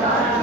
4।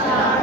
4।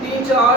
3-4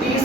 30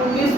19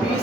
20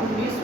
19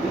20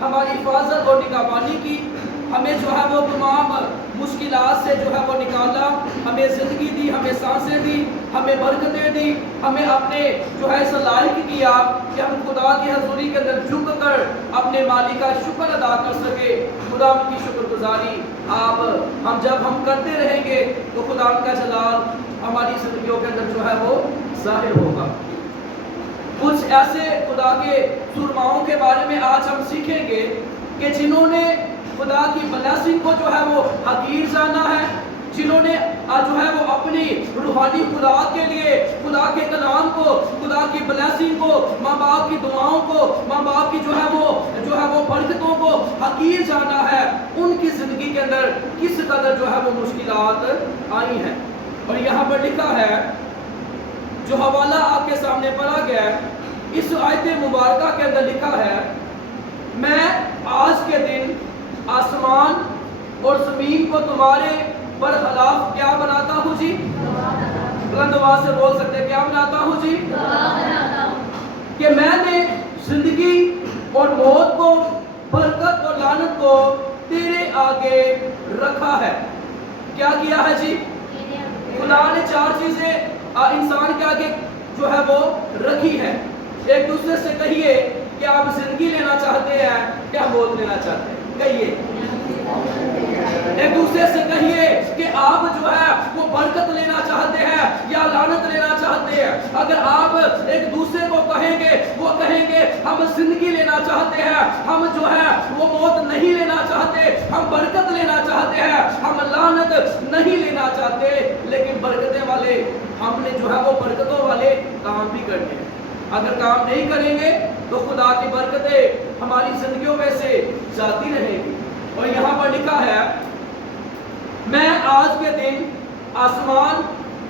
ہماری حفاظت اور نگہبانی کی، ہمیں جو ہے وہ تمام مشکلات سے جو ہے وہ نکالا، ہمیں زندگی دی، ہمیں سانسیں دی، ہمیں برکتیں دی، ہمیں اپنے جو ہے اس لائق کیا کہ ہم خدا کی حضوری کے اندر جھک کر اپنے مالک کا شکر ادا کر سکے۔ خدا ان کی شکر گزاری جب ہم کرتے رہیں گے تو خدا ان کا جلال ہماری زندگیوں کے اندر جو ہے وہ ظاہر ہوگا۔ کچھ ایسے خدا کے سرماؤں کے بارے میں آج ہم سیکھیں گے کہ جنہوں نے خدا کی بلیسنگ کو جو ہے وہ حقیر جانا ہے، جنہوں نے جو ہے وہ اپنی روحانی خدا کے لیے خدا کے کلام کو، خدا کی بلیسنگ کو، ماں باپ کی دعاؤں کو، ماں باپ کی جو ہے وہ برکتوں کو حقیر جانا ہے، ان کی زندگی کے اندر کس قدر جو ہے وہ مشکلات آئی ہیں۔ اور یہاں پر لکھا ہے، جو حوالہ آپ کے سامنے پڑھا گیا ہے، اس آیت مبارکہ کے اندر لکھا ہے، میں آج کے دن آسمان اور زمین کو تمہارے برخلاف کیا بناتا ہوں جی؟ بلند آواز سے بول سکتے ہیں، کیا بناتا ہوں جی؟ کہ میں نے زندگی اور موت کو، برکت اور لعنت کو تیرے آگے رکھا ہے۔ کیا کیا ہے جی؟ خدا نے 4 چیزیں انسان کے آگے جو ہے وہ رکھی ہے۔ ایک دوسرے سے کہیے کہ آپ زندگی لینا چاہتے ہیں کیا موت لینا چاہتے ہیں؟ کہیے ایک دوسرے سے کہیے کہ آپ جو ہے وہ برکت لینا چاہتے ہیں یا لعنت لینا چاہتے ہیں۔ اگر آپ ایک دوسرے کو کہیں گے، وہ کہیں گے ہم زندگی لینا چاہتے ہیں، ہم جو ہے وہ موت نہیں لینا چاہتے، ہم برکت لینا چاہتے ہیں، ہم لعنت نہیں لینا چاہتے۔ لیکن برکتیں والے ہم نے جو ہے وہ برکتوں والے کام بھی کرنے ہیں۔ اگر کام نہیں کریں گے تو خدا کی برکتیں ہماری زندگیوں میں سے جاتی رہیں گی۔ اور یہاں پر لکھا ہے، میں آج کے دن آسمان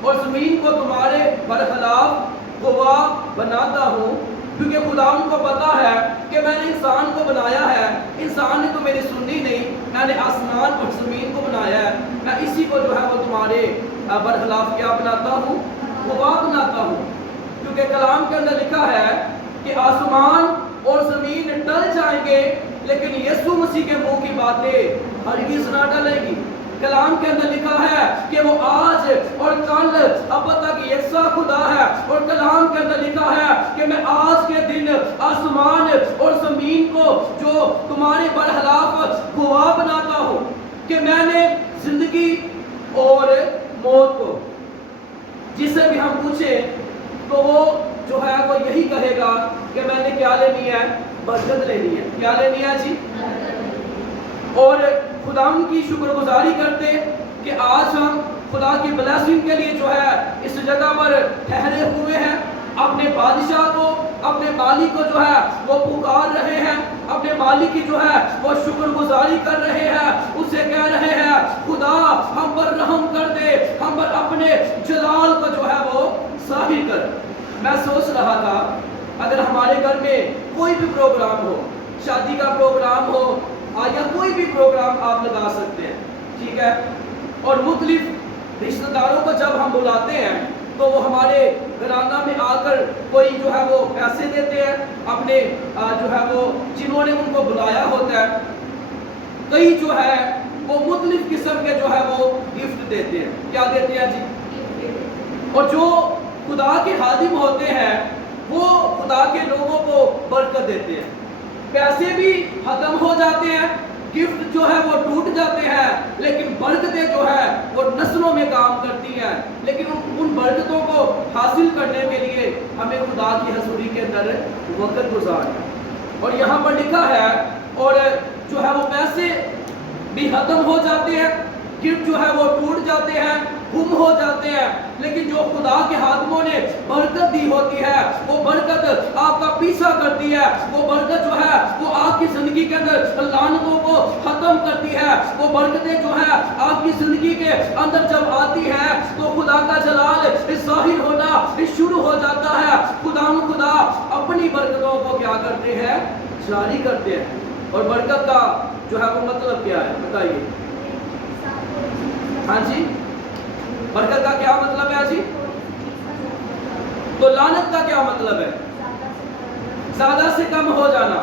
اور زمین کو تمہارے برخلاف گواہ بناتا ہوں، کیونکہ خدا ان کو پتا ہے کہ میں نے انسان کو بنایا ہے، انسان نے تو میری سننی نہیں، میں نے آسمان اور زمین کو بنایا ہے، میں اسی کو جو ہے وہ تمہارے برخلاف کیا بناتا ہوں؟ گواہ بناتا ہوں۔ کیونکہ کلام کے اندر لکھا ہے کہ آسمان اور زمین ٹل جائیں گے لیکن یسوع مسیح کے منہ کی باتیں ہرگز نہ ٹلیں گی۔ کلام کے اندر لکھا ہے کہ وہ آج اور کل اب تک یکساں خدا ہے، اور کلام کے اندر لکھا ہے کہ میں آج کے دن آسمان اور زمین کو جو تمہارے برخلاف گواہ بناتا ہوں کہ میں نے زندگی اور موت کو، جسے بھی ہم پوچھیں تو وہ جو ہے وہ یہی کہے گا کہ میں نے کیا لینی ہے؟ برکت لینی ہے۔ کیا لینی ہے جی؟ اور خدا کی شکر گزاری کرتے کہ آج ہم خدا کی بلیسنگ کے لیے جو ہے اس جگہ پر ٹھہرے ہوئے ہیں، اپنے بادشاہ کو، اپنے مالک کو جو ہے وہ پکار رہے ہیں، اپنے مالک کی جو ہے وہ شکر گزاری کر رہے ہیں، اسے کہہ رہے ہیں خدا ہم پر رحم کر دے، ہم پر اپنے جلال کو جو ہے وہ ظاہر کر۔ میں سوچ رہا تھا اگر ہمارے گھر میں کوئی بھی پروگرام ہو، شادی کا پروگرام ہو یا کوئی بھی پروگرام آپ لگا سکتے ہیں، ٹھیک ہے، اور مختلف رشتہ داروں کو جب ہم بلاتے ہیں تو وہ ہمارے گھرانہ میں آ کر کوئی جو ہے وہ پیسے دیتے ہیں اپنے جو ہے وہ جنہوں نے ان کو بلایا ہوتا ہے، کئی جو ہے وہ مختلف قسم کے جو ہے وہ گفٹ دیتے ہیں۔ کیا دیتے ہیں جی؟ اور جو خدا کے خادم ہوتے ہیں وہ خدا کے لوگوں کو برکت دیتے ہیں۔ پیسے بھی ختم ہو جاتے ہیں، گفٹ جو ہے وہ ٹوٹ جاتے ہیں، لیکن برکتیں جو ہے وہ نسلوں میں کام کرتی ہیں۔ لیکن ان برکتوں کو حاصل کرنے کے لیے ہمیں خدا کی حضوری کے اندر وقت گزارنا۔ اور یہاں پر لکھا ہے اور جو ہے وہ پیسے بھی ختم ہو جاتے ہیں، گفٹ جو ہے وہ ٹوٹ جاتے ہیں، گم ہو جاتے ہیں، لیکن جو خدا کے خادموں نے برکت دی ہوتی ہے وہ برکت آپ کا پیچھا کرتی ہے، وہ برکت جو ہے وہ آپ کی زندگی کے اندر لعنتوں کو ختم کرتی ہے، وہ برکتیں جو ہے آپ کی زندگی کے اندر جب آتی ہے تو خدا کا جلال ظاہر ہونا شروع ہو جاتا ہے۔ خدا اپنی برکتوں کو کیا کرتے ہیں؟ جاری کرتے ہیں۔ اور برکت کا جو ہے وہ مطلب کیا ہے بتائیے؟ ہاں جی، برکت کا کیا مطلب ہے جی؟ تو لعنت کا کیا مطلب ہے؟ زیادہ سے کم ہو جانا۔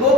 2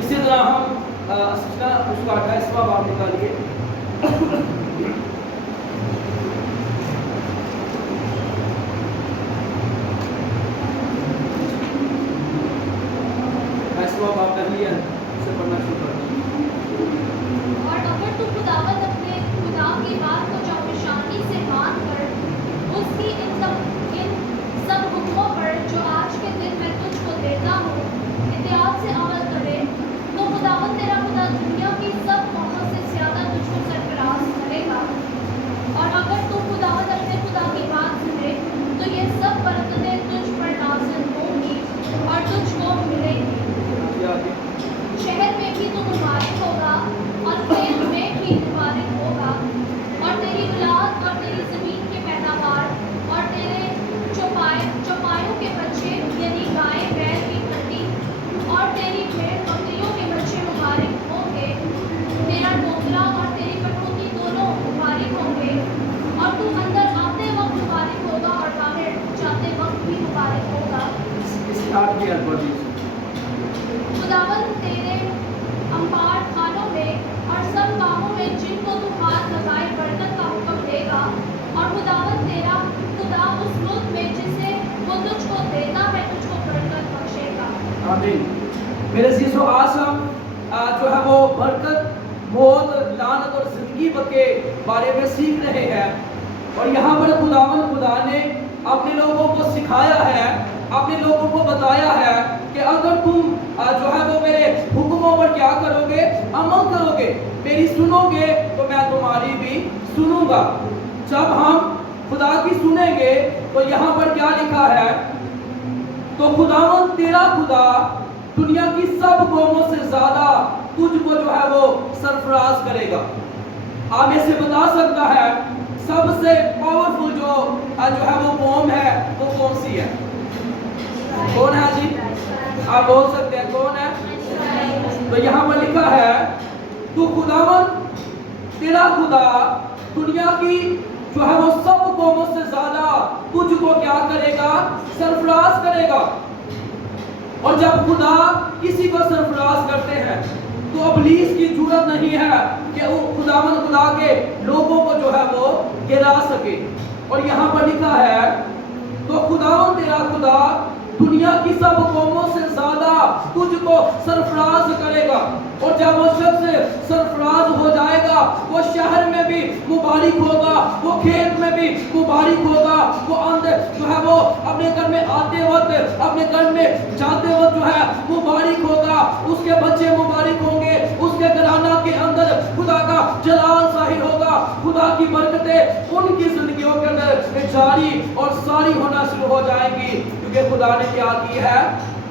اسی طرح ہم اس کا 28واں باب نکالیے. باب پہلی ہے اسے پڑھنا شروع کر دیں. اور اگر تو خداوند اپنے خدا کی بات کو چوکشانی سے مان کر اس کی ان سب حکموں پر جو آج کے دن میں تجھ کو دیتا ہوں احتیاط سے عمل کرے تو خداوند تیرا خدا دنیا کی سب قوموں سے زیادہ تجھ کو سرفراز کرے گا. اور اگر تو خداوند اپنے خدا کی بات سنے تو یہ سب برکتیں تجھ پر نازل ہوں گی اور تجھ کو ملیں گی. شہر میں بھی تو مبارک ہوگا اور کھیت میں بھی مبارک ہوگا اور تیری اولاد اور تیری زمین کے پیداوار اور تیرے چوپایوں کے بچے یعنی گائے بیل کی ہڈی اور تیری بھیڑ بکریوں کے بچے مبارک ہوں گے. تیرا ڈوکرا اور تیری کٹوتی دونوں مبارک ہوں گے اور تو اندر آتے وقت مبارک ہوگا اور باہر جاتے وقت بھی مبارک ہوگا. خداوند تیرے امپار خانوں میں اور سب کاموں میں جن کو تو ہاتھ لگائے برکت کا حکم دے گا. اور خداوند تیرا خدا اس ملک میں جسے وہ تجھ کو دیتا ہے تجھ کو برکت بخشے گا. آمین. میرے عزیزو آج ہم جو ہے وہ برکت، موت، لعنت اور زندگی کے بارے میں سیکھ رہے ہیں. اور یہاں پر خداوند خدا نے اپنے لوگوں کو سکھایا ہے، اپنے لوگوں کو بتایا ہے کہ اگر تم جو ہے وہ میرے حکموں پر کیا کرو گے، عمل کرو گے، میری سنو گے تو میں تمہاری بھی سنوں گا. جب ہم خدا کی سنیں گے تو یہاں پر کیا لکھا ہے، تو خداوند تیرا خدا دنیا کی سب قوموں سے زیادہ تجھ کو جو ہے وہ سرفراز کرے گا. آپ میں سے بتا سکتا ہے سب سے پاورفل جو ہے وہ قوم ہے وہ کون سی ہے؟ کون ہے جی؟ آپ بول سکتے ہیں کون ہے؟ تو یہاں پر لکھا ہے تو خداوند تیرا خدا دنیا کی جو ہے وہ سب قوموں سے زیادہ تجھ کو کیا کرے گا؟ سرفراز کرے گا. اور جب خدا کسی کو سرفراز کرتے ہیں تو ابلیس کی جرات نہیں ہے کہ وہ خداوند خدا کے لوگوں کو جو ہے وہ گرا سکے. اور یہاں پر لکھا ہے تو خداوند تیرا خدا دنیا کی سب قوموں سے زیادہ تجھ کو سرفراز کرے گا. اور جب وہ شخص سرفراز ہو جائے گا وہ شہر میں بھی مبارک ہوگا، وہ کھیت میں بھی مبارک ہوگا، وہ اندر جو ہے وہ اپنے گھر میں آتے وقت اپنے گھر میں جاتے وقت جو ہے مبارک ہوگا، اس کے بچے مبارک ہوں گے، اس کے گھرانہ کے اندر خدا کا جلال ظاہر ہوگا. خدا کی برکتیں ان کی زندگیوں کے اندر جاری اور ساری ہونا شروع ہو جائیں گی کیونکہ خدا نے کیا کی ہے؟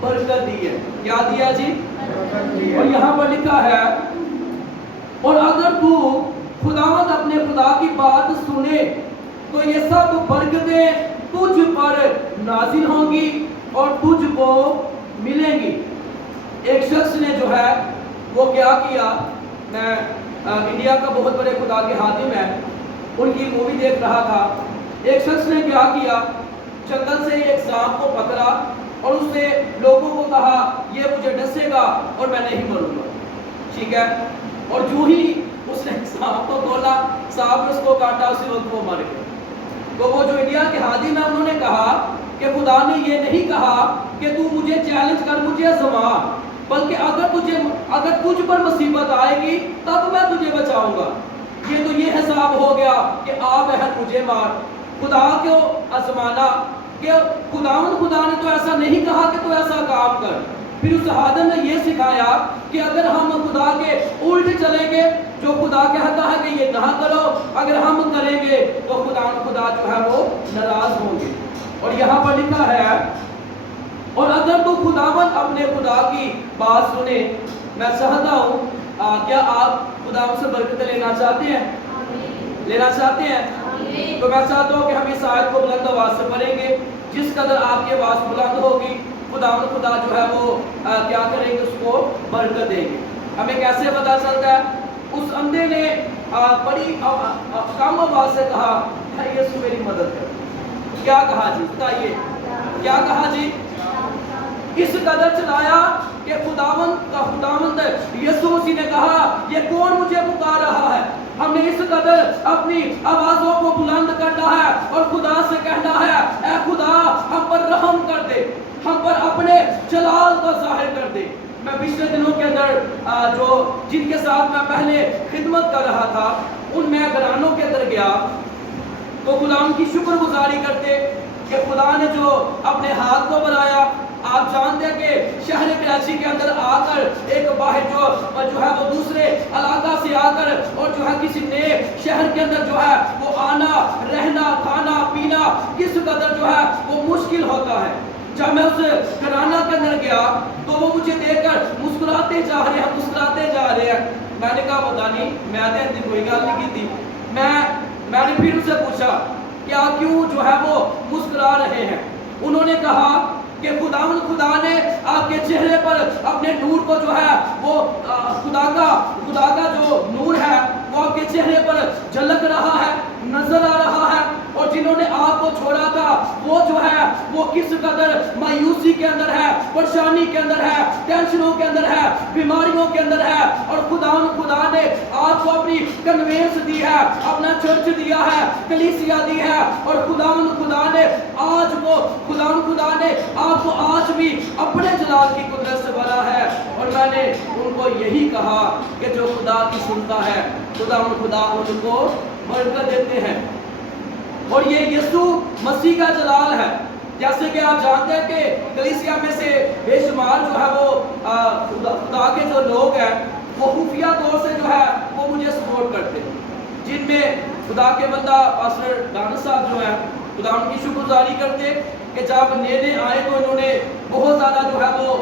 برکت دی ہے. کیا دیا جی؟ اور یہاں پر لکھا ہے اور اگر تو خداوند اپنے خدا کی بات سنے تو یہ سب برکتیں تجھ پر نازل ہوں گی اور تجھ کو ملیں گی. ایک شخص نے جو ہے وہ کیا کیا، میں انڈیا کا بہت بڑے خدا کے خادم ہے، ان کی مووی دیکھ رہا تھا. ایک شخص نے کیا کیا، جنگل سے ایک سانپ کو پکڑا اور اس نے لوگوں کو کہا یہ مجھے ڈسے گا اور میں نہیں مروں گا. ٹھیک ہے. اور جو ہی اس نے سانپ کو کھولا، سانپ نے اس کو کاٹا، اسی وقت وہ مر گیا. تو وہ جو انڈیا کے خادم ہیں انہوں نے کہا کہ خدا نے یہ نہیں کہا کہ تو مجھے چیلنج کر، مجھے آزما، بلکہ اگر تجھ پر مصیبت آئے گی تب میں تجھے بچاؤں گا. یہ تو یہ حساب ہو گیا کہ آ بہن مجھے مار. خدا کو آزمانا کہ خدا نے تو ایسا نہیں کہا کہ تو ایسا کام کر. پھر اس خادم نے یہ سکھایا کہ اگر ہم خدا کے الٹ چلیں گے، جو خدا کہتا ہے کہ یہ نہ کرو، اگر ہم کریں گے تو خدا جو ہے وہ ناراض ہوں گے. اور یہاں پر لکھا ہے اور اگر تو خداوند اپنے خدا کی بات سنے. میں چاہتا ہوں کیا آپ خدا سے برکت لینا چاہتے ہیں؟ لینا چاہتے ہیں؟ تو میں چاہتا ہوں کہ ہم اس آیت کو بلند آواز سے پڑھیں گے. جس قدر آپ کی آواز بلند ہوگی خدا جو ہے وہ کیا کریں گے، اس کو برکت دیں گے. ہمیں کیسے پتا چلتا ہے؟ اس اندھے نے بڑی کم آواز سے کہا اے یسوع میری مدد کر. کیا کہا جی؟ بتائیے کیا کہا جی؟ اس قدر چلایا کہ خداوند یسوع مسیح نے کہا یہ کون مجھے پکار رہا ہے. ہم نے اس قدر اپنی آوازوں کو بلند کرنا ہے اور خدا سے کہنا ہے اے خدا ہم پر رحم کر دے, ہم پر اپنے جلال کو ظاہر کر دے. میں پچھلے دنوں کے اندر جن کے ساتھ میں پہلے خدمت کر رہا تھا ان میں گھرانوں کے اندر گیا تو خدا کی شکر گزاری کرتے کہ خدا نے جو اپنے ہاتھ کو بنایا. آپ جانتے ہیں کہ شہر کراچی کے اندر آ کر ایک باہر جو ہے وہ دوسرے علاقہ سے آ کر اور جو ہے کسی نئے شہر کے اندر جو ہے وہ آنا رہنا کھانا پینا کس قدر جو ہے وہ مشکل ہوتا ہے. جب میں اس گھرانہ کے اندر گیا تو وہ مجھے دیکھ کر مسکراتے جا رہے ہیں. میں نے کہا پتہ نہیں میں نے کوئی گل نہیں کی تھی. میں نے پھر ان سے پوچھا کیا کیوں جو ہے وہ مسکرا رہے ہیں. انہوں نے کہا کہ خدا نے آپ کے چہرے پر اپنے نور کو جو ہے وہ خدا کا جو نور ہے وہ آپ کے چہرے پر جھلک رہا ہے, نظر آ رہا ہے. اور جنہوں نے آپ کو چھوڑا تھا وہ جو ہے وہ کس قدر مایوسی کے اندر ہے, پریشانی کے اندر ہے, ٹینشنوں کے اندر ہے, بیماریوں کے اندر ہے. اور خدا نے آپ کو اپنی کنوینس دی ہے, اپنا چرچ دیا ہے, کلیسیا دی ہے. اور خدا نے آپ کو آج بھی اپنے جلال کی قدرت سے بھرا ہے. اور میں نے ان کو یہی کہا کہ جو خدا کی سنتا ہے خدا ان کو برکت دیتے ہیں. اور یہ یسوع مسیح کا جلال ہے. جیسے کہ آپ جانتے ہیں کہ کلیسیا میں سے بے شمار جو ہے وہ خدا کے جو لوگ ہیں وہ خفیہ طور سے جو ہے وہ مجھے سپورٹ کرتے ہیں, جن میں خدا کے بندہ پاسٹر دانش صاحب جو ہے خدا ان کی شکر گزاری کرتے کہ جب نئے آئے تو انہوں نے بہت زیادہ جو ہے وہ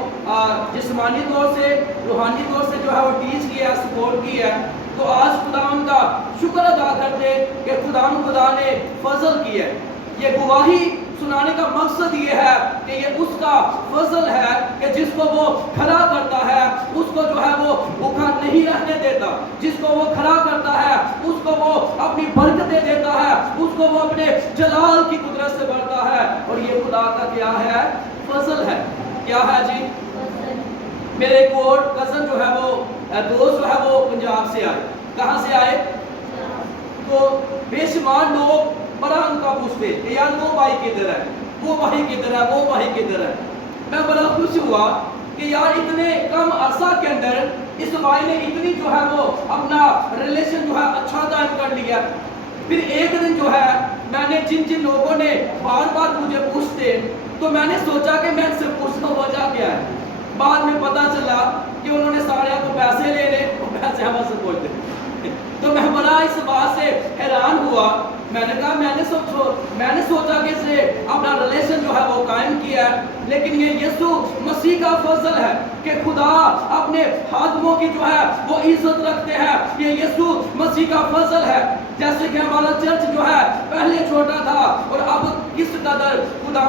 جسمانی طور سے روحانی طور سے جو ہے وہ ٹیچ کیا ہے, سپورٹ کی ہے. تو آج خدا ان کا شکر ادا کرتے کہ خدا نے فضل کی ہے. یہ گواہی سنانے کا مقصد یہ ہے کہ یہ اس کا فضل ہے کہ جس کو وہ کھڑا کرتا ہے اس کو جو ہے وہ بھوکا نہیں رہنے دیتا, جس کو وہ کھڑا کرتا ہے اس کو وہ اپنی برکتیں دیتا ہے, اس کو وہ اپنے جلال کی قدرت سے بھرتا ہے. اور یہ خدا کا کیا ہے, فضل ہے. کیا ہے جی؟ میرے ایک اور کزن جو ہے وہ دوست جو ہے وہ پنجاب سے آئے. کہاں سے آئے؟ تو بے شمار لوگ بڑا ان کا پوچھتے کہ یار وہ بھائی کدھر ہے, وہ بھائی کدھر ہے, وہ بھائی کدھر ہے. میں بڑا خوش ہوا کہ یار اتنے کم عرصہ کے اندر اس بھائی نے اتنی جو ہے وہ اپنا ریلیشن جو ہے اچھا قائم کر لیا. پھر ایک دن جو ہے میں نے جن لوگوں نے بار بار مجھے پوچھتے تو میں نے سوچا کہ میں ان سے پوچھنا وجہ کیا ہے. بعد میں پتا چلا کہ انہوں نے سارے کو پیسے لے لے اور پیسے ہم سے پوچھتے. تو میں بڑا اس بات سے حیران ہوا. میں نے کہا میں نے سوچا کہ اسے اپنا ریلیشن جو ہے وہ قائم کیا ہے, لیکن یہ یسوع مسیح کا فضل ہے کہ خدا اپنے خادموں کی جو ہے وہ عزت رکھتے ہیں. یہ یسوع مسیح کا فضل ہے. جیسے کہ ہمارا چرچ جو ہے پہلے چھوٹا تھا اور اب کس قدر خدا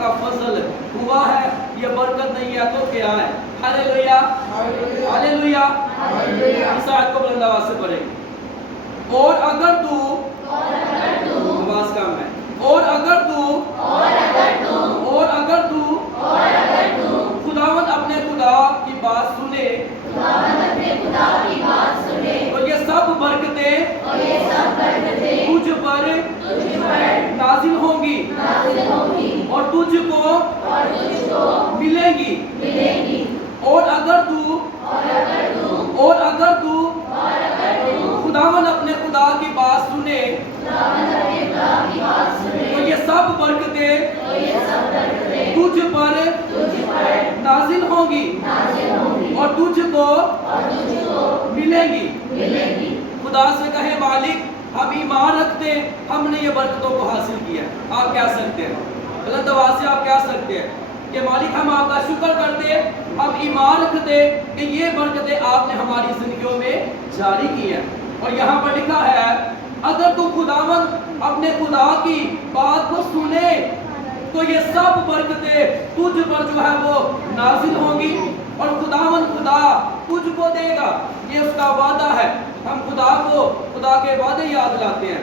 کا فضل ہوا ہے. یہ برکت نہیں ہے تو کیا ہے؟ ہاللیلویا ہاللیلویا. اس آیت کو بلند آواز سے پڑھیں. اور اگر تو آواز کم ہے. اور اگر تو خداوند اپنے خدا کی بات سنے تو یہ سب برکتیں تجھ پر نازل ہوں گی اور تجھ کو ملیں گی. اور اگر تو خداوند اپنے خدا کی بات سنے تو یہ سب برکتیں تجھ پر نازل ہوں گی اور تجھ کو ملیں گی. خدا سے کہے مالک ہم ایمان رکھتے ہم نے یہ برکتوں کو حاصل کیا. آپ کہہ سکتے ہیں بلند آواز سے, آپ کہہ سکتے ہیں کہ مالک ہم آپ کا شکر کرتے, ہم ایمان رکھتے کہ یہ برکتیں آپ نے ہماری زندگیوں میں جاری کی ہے. اور یہاں پر لکھا ہے اگر تو خداوند اپنے خدا کی بات کو سنے تو یہ سب برکتیں تجھ پر جو ہے وہ نازل ہوں گی اور خدا تجھ کو دے گا. یہ اس کا وعدہ ہے. ہم خدا کے وعدے یاد لاتے ہیں.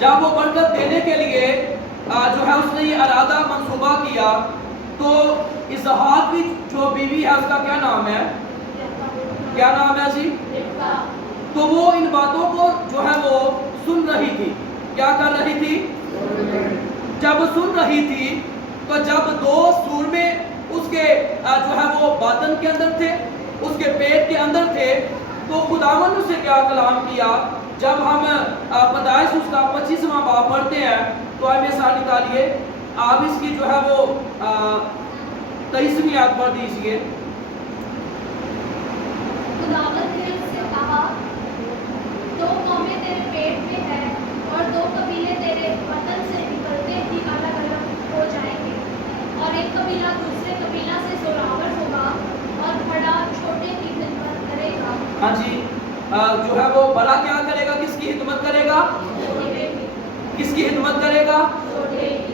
جب وہ برکت دینے کے لیے جو ہے اس نے یہ ارادہ منصوبہ کیا تو اسحاق کی جو بیوی ہے اس کا کیا نام ہے؟ کیا نام ہے جی؟ تو وہ ان باتوں کو جو ہے وہ سن رہی تھی. کیا کر رہی تھی؟ جب سن رہی تھی تو جب 2 سورمے اس کے جو ہے وہ باطن کے اندر تھے، اس کے پیٹ کے اندر تھے، تو خداوند نے اسے کیا کلام کیا. جب ہم پیدائش اس کا 25واں باب پڑھتے ہیں تو آئے میرے ساتھ نکالیے، آپ اس کی جو ہے وہ 23ویں آیت پڑھ دیجئے. خداوند نے اس سے کہا 2 قومیں تیرے پیٹ میں ہیں اور 2 قبیلے تیرے وطن سے نکلتے ہی الگ الگ ہو جائیں گے، اور ایک قبیلہ دوسرے قبیلہ سے زوراور ہوگا اور بڑا چھوٹے کی خدمت کرے گا. ہاں جی، جو ہے وہ بڑا کیا کرے گا؟ کس کی خدمت کرے گا؟ کس کی خدمت کرے گا؟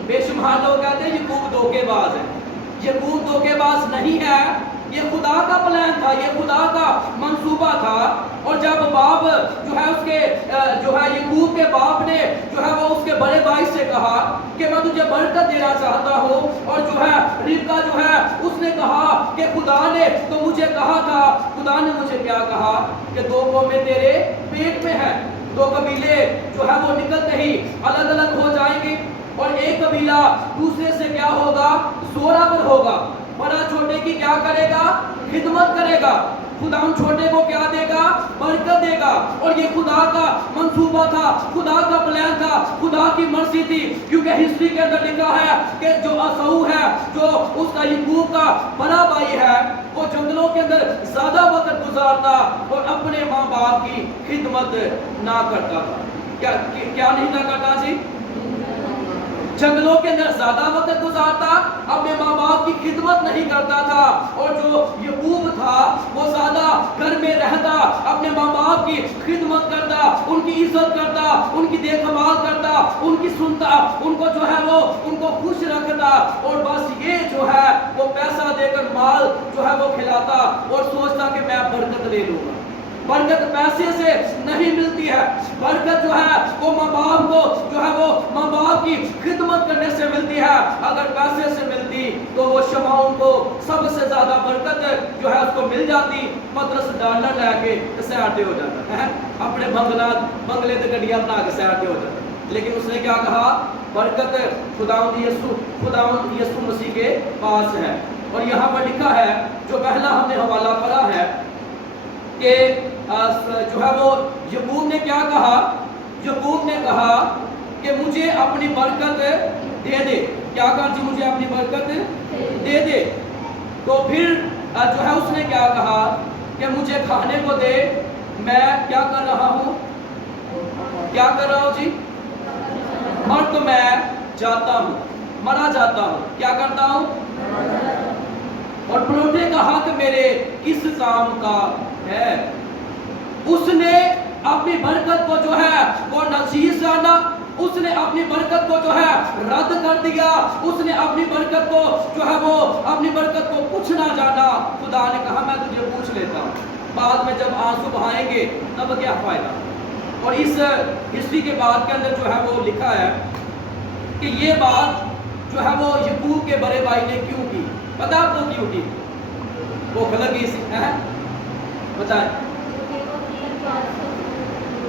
بے شمار لوگ کہتے ہیں یعقوب دھوکے باز ہے. یعقوب دھوکے باز نہیں ہے، یہ خدا کا پلان تھا، یہ خدا کا منصوبہ تھا. اور جب باپ جو ہے اس کے جو ہے یعقوب کے باپ نے جو ہے وہ اس کے بڑے بھائی سے کہا کہ میں تجھے برکت دینا چاہتا ہوں، اور جو ہے ربکا جو ہے اس نے کہا کہ خدا نے تو مجھے کہا تھا، خدا نے مجھے کیا کہا کہ 2 قومیں تیرے پیٹ میں ہیں، 2 قبیلے جو ہے وہ نکلتے ہی الگ الگ ہو جائیں گے، اور ایک قبیلہ دوسرے سے کیا ہوگا؟ زوراور ہوگا. بڑا چھوٹے کی کیا کرے گا؟ خدمت کرے گا. خدا ان چھوٹے کو کیا دے گا؟ برکت دے گا. اور یہ خدا کا منصوبہ تھا، خدا کا پلان تھا، خدا کی مرضی تھی. کیونکہ ہسٹری کے اندر لکھا ہے کہ جو عیسو ہے، جو اس کا یعقوب کا بڑا بھائی ہے، وہ جنگلوں کے اندر زیادہ وقت گزارتا اور اپنے ماں باپ کی خدمت نہ کرتا تھا. کیا نہیں نہ کرتا جی؟ جنگلوں کے اندر زیادہ وقت گزارتا، اپنے ماں باپ کی خدمت نہیں کرتا تھا. اور جو یعقوب تھا وہ زیادہ گھر میں رہتا، اپنے ماں باپ کی خدمت کرتا، ان کی عزت کرتا، ان کی دیکھ بھال کرتا، ان کی سنتا، ان کو جو ہے وہ ان کو خوش رکھتا. اور بس یہ جو ہے وہ پیسہ دے کر مال جو ہے وہ کھلاتا اور سوچتا کہ میں برکت لے لوں گا. برکت پیسے سے نہیں ملتی ہے، برکت جو ہے وہ ماں باپ کو جو ہے وہ ماں باپ کی خدمت کرنے سے ملتی ہے. اگر پیسے سے ملتی تو وہ شمعون کو سب سے زیادہ برکت جو ہے اس کو مل جاتی، مدرس ڈالر لے کے سیاٹے ہو جاتا ہے، اپنے بنگلے تے گڈیاں بنا کے سیاٹے ہو جاتا. لیکن اس نے کیا کہا؟ برکت خداوند یسوع مسیح کے پاس ہے. اور یہاں پر لکھا ہے، جو پہلا ہم نے حوالہ پڑھا ہے کہ جو ہے وہ یعقوب نے کیا کہا؟ یعقوب نے کہا کہ مجھے اپنی برکت دے دے. کیا کہا جی؟ مجھے اپنی برکت دے دے. تو پھر جو ہے اس نے کیا کہا کہ مجھے کھانے کو دے، میں کیا کر رہا ہوں؟ کیا کر رہا ہوں جی؟ مر تو میں جاتا ہوں، مرا جاتا ہوں. کیا کرتا ہوں؟ اور پروٹے کا حق میرے کس کام کا ہے؟ اس نے اپنی برکت کو جو ہے وہ ناچیز جانا، اس نے اپنی برکت کو جو ہے رد کر دیا، اس نے اپنی برکت کو جو ہے وہ اپنی برکت کو کچھ نہ جانا. خدا نے کہا میں تجھے پوچھ لیتا ہوں، بعد میں جب آنسو بہائیں گے تب کیا فائدہ. اور اس ہسٹری کے بعد کے اندر جو ہے وہ لکھا ہے کہ یہ بات جو ہے وہ یعقوب کے بڑے بھائی نے کیوں کی. پتہ آپ کو کیوں کی؟ وہ خلقی ہے، بتائیں.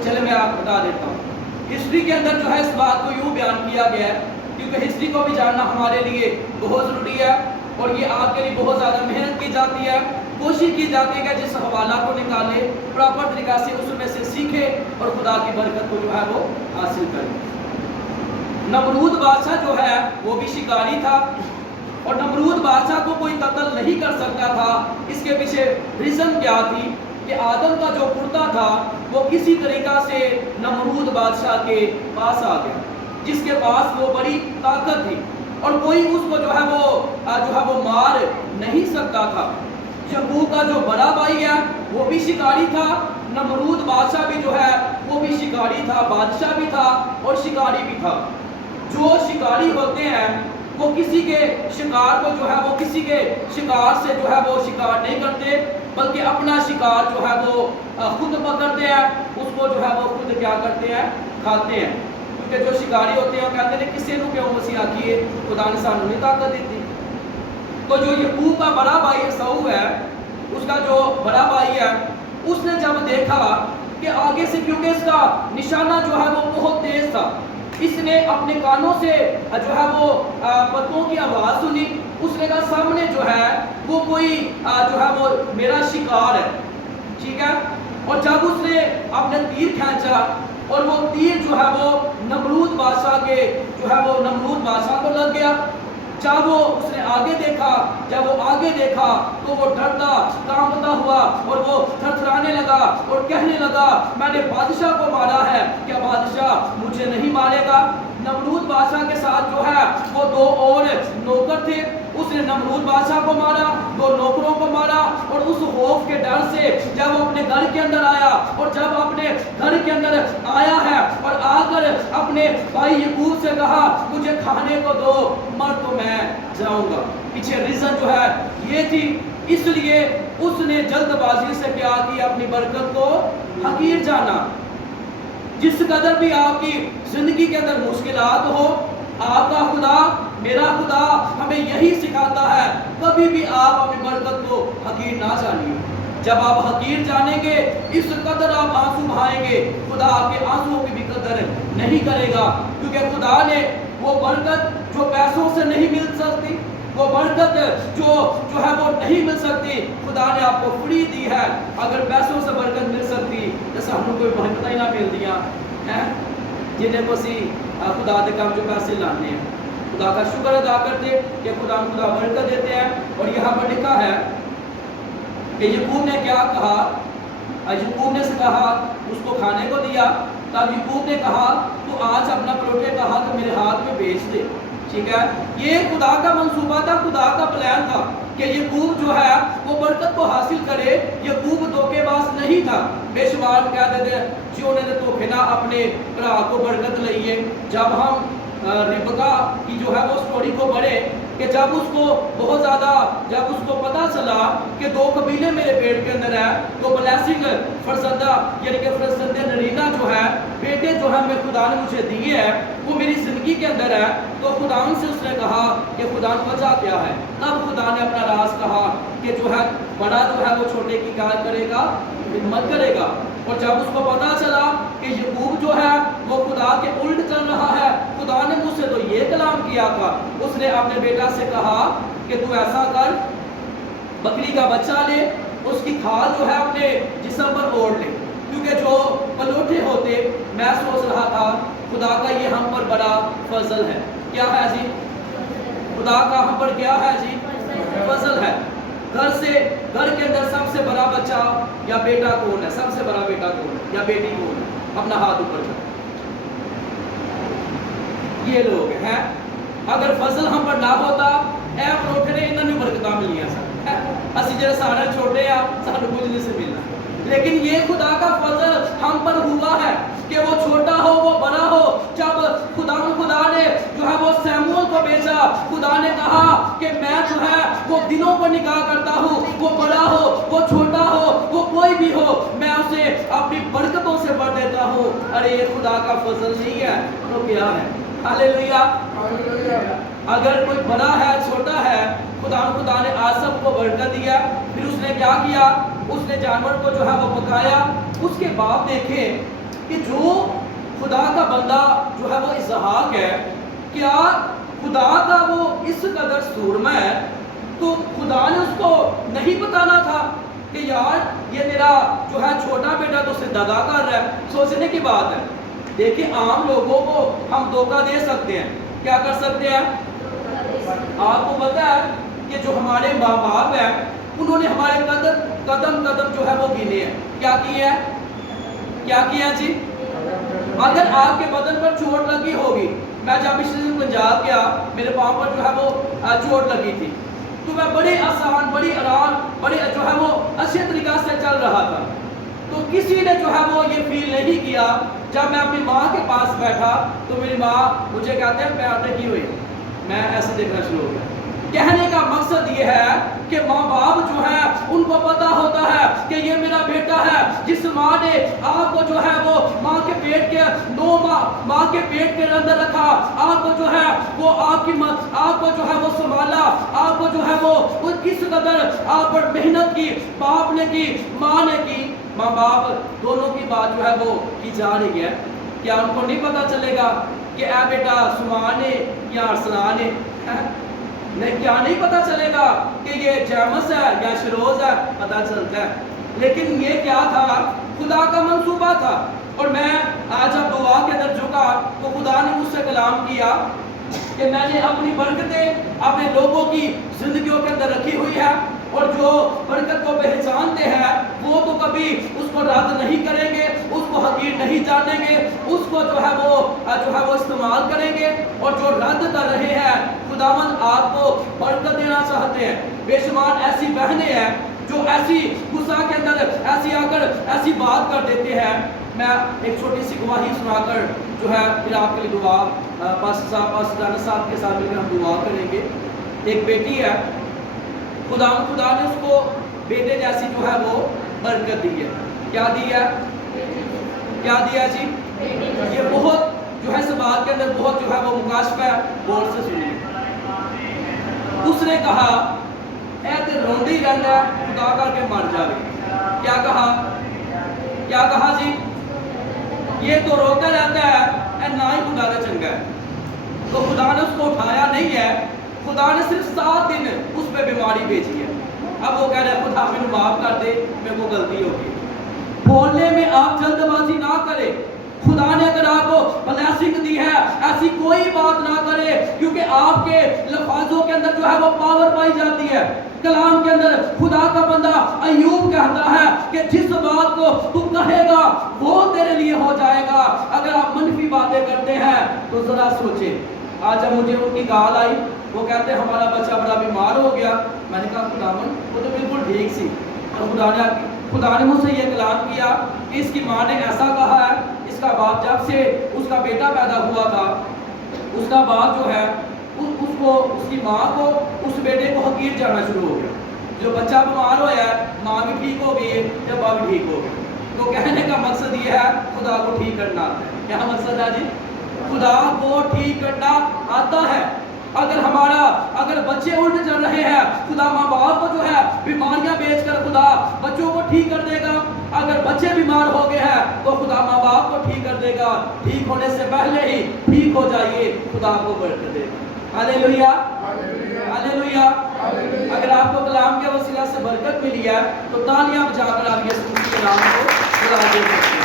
چلے میں آپ بتا دیتا ہوں. ہسٹری کے اندر جو ہے اس بات کو یوں بیان کیا گیا ہے، کیونکہ ہسٹری کو بھی جاننا ہمارے لیے بہت ضروری ہے، اور یہ آپ کے لیے بہت زیادہ محنت کی جاتی ہے. کوشش کی جاتی ہے کہ جس حوالہ کو نکالے پراپر طریقہ سے اس میں سے سیکھے اور خدا کی برکت کو جو ہے وہ حاصل کرے. نمرود بادشاہ جو ہے وہ بھی شکاری تھا، اور نمرود بادشاہ کو کوئی قتل نہیں کر سکتا تھا. اس کے پیچھے ریزن کیا تھی کہ آدم کا جو کرتا تھا وہ کسی طریقہ سے نمرود بادشاہ کے پاس آ گیا، جس کے پاس وہ بڑی طاقت تھی، اور کوئی اس کو جو ہے وہ مار نہیں سکتا تھا. یعقوب کا جو بڑا بھائی ہے وہ بھی شکاری تھا، نمرود بادشاہ بھی جو ہے وہ بھی شکاری تھا، بادشاہ بھی تھا اور شکاری بھی تھا. جو شکاری ہوتے ہیں وہ کسی کے شکار کو جو ہے وہ کسی کے شکار سے جو ہے وہ شکار نہیں کرتے، بلکہ اپنا شکار جو ہے وہ خود پکڑتے ہیں، اس کو جو ہے وہ خود کیا کرتے ہیں؟ کھاتے ہیں. کیونکہ جو شکاری ہوتے ہیں وہ کہتے ہیں کسی نو کیوں مسیح آکیے خدا نے سانو نہیں طاقت دیتی. تو جو یعقوب کا بڑا بھائی عیساؤ ہے, اس کا جو بڑا بھائی ہے, اس نے جب دیکھا کہ آگے سے, کیونکہ اس کا نشانہ جو ہے وہ بہت تیز تھا, اس نے اپنے کانوں سے جو ہے وہ پتوں کی آواز سنی. اس نے کہا سامنے جو ہے وہ کوئی جو ہے وہ میرا شکار ہے, ٹھیک ہے. اور جب اس نے اپنے تیر کھینچا اور وہ تیر جو ہے وہ نمرود بادشاہ کے جو ہے وہ نمرود بادشاہ کو لگ گیا. جب وہ اس نے آگے دیکھا, جب وہ آگے دیکھا تو وہ ڈرتا کانپتا ہوا اور وہ تھرتھرانے لگا اور کہنے لگا میں نے بادشاہ کو مارا ہے, کیا بادشاہ مجھے نہیں مارے گا؟ نمرود بادشاہ کے ساتھ جو ہے وہ 2 اور نوکر تھے. اس نے نمرود بادشاہ کو مارا, 2 نوکروں کو مارا, اور اس خوف کے ڈر سے جب وہ اپنے گھر کے اندر آیا, اور جب اپنے گھر کے اندر آیا ہے اور آ کر اپنے بھائی یعقوب سے کہا مجھے کھانے کو دو, مر تو میں جاؤں گا. پیچھے ریزن جو ہے یہ تھی, اس لیے اس نے جلد بازی سے کیا کی, اپنی برکت کو حقیر جانا. جس قدر بھی آپ کی زندگی کے اندر مشکلات ہو, آپ کا خدا میرا خدا ہمیں یہی سکھاتا ہے, کبھی بھی آپ اپنی برکت کو حقیر نہ جانیے. جب آپ حقیر جانیں گے اس قدر آپ آنسو بہائیں گے, خدا آپ کے آنسوؤں کی بھی قدر نہیں کرے گا. کیونکہ خدا نے وہ برکت جو پیسوں سے نہیں مل سکتی, وہ برکت جو ہے وہ نہیں مل سکتی, خدا نے آپ کو فری دی ہے. اگر پیسوں سے برکت مل سکتی تو سانوں کوئی برکت ہی نہ مل دیا ہے, جنہیں کو سی خدا دے کام جو پیسے لانے ہیں. خدا کا شکر ادا کرتے کہ خدا برکت دیتے ہیں. اور یہاں پر لکھا ہے کہ یعقوب نے کیا کہا, یعقوب نے کہا اس کو کھانے کو دیا. تب یعقوب نے کہا تو آج اپنا پلوٹے کا ہاتھ میرے ہاتھ میں بیچ دے, ٹھیک ہے. یہ خدا کا منصوبہ تھا, خدا کا پلان تھا کہ یعقوب جو ہے وہ برکت کو حاصل کرے. یعقوب دھوکے باز نہیں تھا. بے شمار کہہ دیتے جو انہوں نے دھوکے نہ اپنے بھرا کو برکت لئیے. جب ہم ربکا کی جو ہے وہ سٹوری کو پڑھے کہ جب اس کو بہت زیادہ جب اس کو پتا چلا کہ 2 قبیلے میرے پیٹ کے اندر ہے, تو بلیسنگ فرزندہ یعنی کہ فرزند نرینہ جو ہے, بیٹے جو ہے میں خدا نے مجھے دیے ہے, وہ میری زندگی کے اندر ہے. تو خدا سے اس نے کہا کہ خدا وجہ کیا ہے. تب خدا نے اپنا راز کہا کہ جو ہے بڑا جو ہے وہ چھوٹے کی کیا کرے گا, خدمت کرے گا. اور جب اس کو پتا چلا کہ یعقوب جو ہے وہ خدا کے الٹ چل رہا ہے, خدا نے مجھ سے تو یہ کلام کیا تھا, اس نے اپنے بیٹا سے کہا کہ تو ایسا کر, بکری کا بچہ لے, اس کی کھال جو ہے اپنے جسم پر اوڑھ لے. کیونکہ جو پلوٹے ہوتے, میں سوچ رہا تھا خدا کا یہ ہم پر بڑا فضل ہے. کیا ہے جی؟ خدا کا ہم پر کیا ہے جی؟ فضل ہے. گھر کے اندر سب سے بڑا بچہ یا بیٹا کون ہے؟ سب سے بڑا بیٹا کون ہے یا بیٹی کون ہے؟ اپنا ہاتھ اوپر کر. یہ لوگ ہیں. اگر فضل ہم پر نہ ہوتا, اے پروٹھے نے انہوں نے برکتاں ملیاں سن, اسی جڑے سارے چھوٹے آ سانو کچھ نہیں سے ملنا. لیکن یہ خدا کا فضل ہم پر ہوا ہے کہ وہ چھوٹا ہو وہ بڑا ہو. جب خدا نے جو ہے وہ سیموئیل کو بھیجا, خدا نے کہا کہ میں جو ہے وہ دنوں کو نکاح کرتا ہوں, وہ بڑا ہو وہ چھوٹا ہو وہ کوئی بھی ہو, میں اسے اپنی برکتوں سے بھر دیتا ہوں. ارے یہ خدا کا فضل نہیں ہے تو کیا ہے؟ ہاللیلویہ. اگر کوئی بڑا ہے چھوٹا ہے, خدا نے آج سب کو برکت دیا. پھر اس نے کیا کیا, اس نے جانور کو جو ہے وہ پکایا. اس کے بعد دیکھیں کہ جو خدا کا بندہ جو ہے وہ اسحاق ہے, کیا خدا کا وہ اس قدر سورما ہے, تو خدا نے اس کو نہیں بتانا تھا کہ یار یہ تیرا جو ہے چھوٹا بیٹا تو اسے دگا کر رہا ہے؟ سوچنے کی بات ہے. دیکھیں عام لوگوں کو ہم دھوکہ دے سکتے ہیں. کیا کر سکتے ہیں؟ آپ کو پتا ہے کہ جو ہمارے ماں باپ ہیں انہوں نے ہمارے قدم جو ہے وہ گنے ہیں. کیا کیے ہیں؟ کیا کیا جی؟ اگر آپ کے بدن پر چوٹ لگی ہوگی, میں جب پچھلے دن پنجاب گیا, میرے پاؤں پر جو ہے وہ چوٹ لگی تھی, تو میں بڑے آسان بڑی آرام بڑے جو ہے وہ اچھے طریقہ سے چل رہا تھا. تو کسی نے جو ہے وہ یہ فیل نہیں کیا. جب میں اپنی ماں کے پاس بیٹھا تو میری ماں مجھے کہتے ہیں پیار کی ہوئی, میں ایسے دیکھنا شروع ہو گیا. کہنے کا مقصد یہ ہے کہ ماں باپ جو ہے ان کو پتا ہوتا ہے کہ یہ میرا بیٹا ہے جس ماں نے آپ کو جو ہے وہ ماں کے پیٹ کے 9 ماں کے پیٹ کے اندر رکھا، آپ کو جو ہے وہ آپ کو جو ہے وہ سنبھالا، آپ کو جو ہے وہ کس قدر آپ پر محنت کی، باپ نے کی، ماں نے کی، ماں باپ دونوں کی بات جو ہے وہ کی جا رہی ہے۔ کیا ان کو نہیں پتا چلے گا کہ اے بیٹا سمان ہے یا ارسلان ہے؟ نہیں، کیا نہیں پتا چلے گا کہ یہ جیمس ہے یا شروز ہے؟ پتا چلتا ہے۔ لیکن یہ کیا تھا؟ خدا کا منصوبہ تھا۔ اور میں آج جب دعا کے اندر جھکا تو خدا نے مجھ سے کلام کیا کہ میں نے اپنی برکتیں اپنے لوگوں کی زندگیوں کے اندر رکھی ہوئی ہے، اور جو برکت کو پہچانتے ہیں وہ تو کبھی اس کو رد نہیں کریں گے، اس کو حقیر نہیں جانیں گے، اس کو جو ہے وہ استعمال کریں گے۔ اور جو رد کر رہے ہیں، خداوند آپ کو برکت دینا چاہتے ہیں۔ بے شمار ایسی بہنیں ہیں جو ایسی غصہ کے اندر ایسی آ کر ایسی بات کر دیتے ہیں۔ میں ایک چھوٹی سی گواہی سنا کر جو ہے پھر آپ کے لیے دعا پاسدار صاحب کے ساتھ مل کر ہم دعا کریں گے۔ ایک بیٹی ہے، خدا نے اس کو بیٹے جیسی جو ہے وہ برکت دی ہے۔ کیا دی ہے؟ کیا دیا جی؟ یہ بہت جو ہے اس بات کے اندر بہت جو ہے وہ مکاشفہ ہے، غور سے سنیے۔ اس نے کہا اے تے روندی رہنا ہے، خدا کر کے مر جاوے۔ کیا کہا؟ کیا کہا جی؟ یہ تو روتا رہتا ہے، اے نہ ہی خدا کا چنگا ہے۔ تو خدا نے اس کو اٹھایا نہیں ہے، خدا نے صرف 7 دن اس پہ بیماری بھیجی ہے۔ اب وہ کہہ رہے ہیں خدا مجھے معاف کر دے، میرے کو غلطی ہوگی۔ بولنے میں آپ جلد بازی نہ کرے۔ خدا نے اگر آپ کو بلیسنگ دی ہے، ایسی کوئی بات نہ کرے، کیونکہ آپ کے لفظوں کے اندر جو ہے وہ پاور پائی جاتی ہے۔ کلام کے اندر خدا کا بندہ ایوب کہتا ہے کہ جس بات کو تو کہے گا وہ تیرے لیے ہو جائے گا۔ اگر آپ منفی باتیں کرتے ہیں تو ذرا سوچیں۔ آج جب مجھے ان کی گال آئی، وہ کہتے ہیں ہمارا بچہ بڑا بیمار ہو گیا، میں نے کہا خداوند وہ تو بالکل ٹھیک سی، اور خدا نے مجھ سے یہ کلام کیا کہ اس کی ماں نے ایسا کہا ہے، اس کا باپ جب سے اس کا بیٹا پیدا ہوا تھا، اس کا باپ جو ہے اس کی ماں کو اس بیٹے کو حقیر جانا شروع ہو گیا۔ جو بچہ بیمار ہوا ہے، ماں بھی ٹھیک ہو گئی ہے یا باپ بھی ٹھیک ہو گیا۔ تو کہنے کا مقصد یہ ہے خدا کو ٹھیک کرنا آتا ہے۔ کیا مقصد ہے جی؟ خدا کو ٹھیک کرنا آتا ہے۔ اگر بچے الٹ چل رہے ہیں، خدا ماں باپ کو جو ہے بیماریاں بیچ کر خدا بچوں کو ٹھیک کر دے گا۔ اگر بچے بیمار ہو گئے ہیں تو خدا ماں باپ کو ٹھیک کر دے گا۔ ٹھیک ہونے سے پہلے ہی ٹھیک ہو جائیے، خدا کو برکت دے گا۔ ہاللیلویا، ہاللیلویا۔ اگر آپ کو کلام کے وسیلہ سے برکت ملی ہے تو تالیاں بجا کر آپ یسوع کے نام کو بلا دیں۔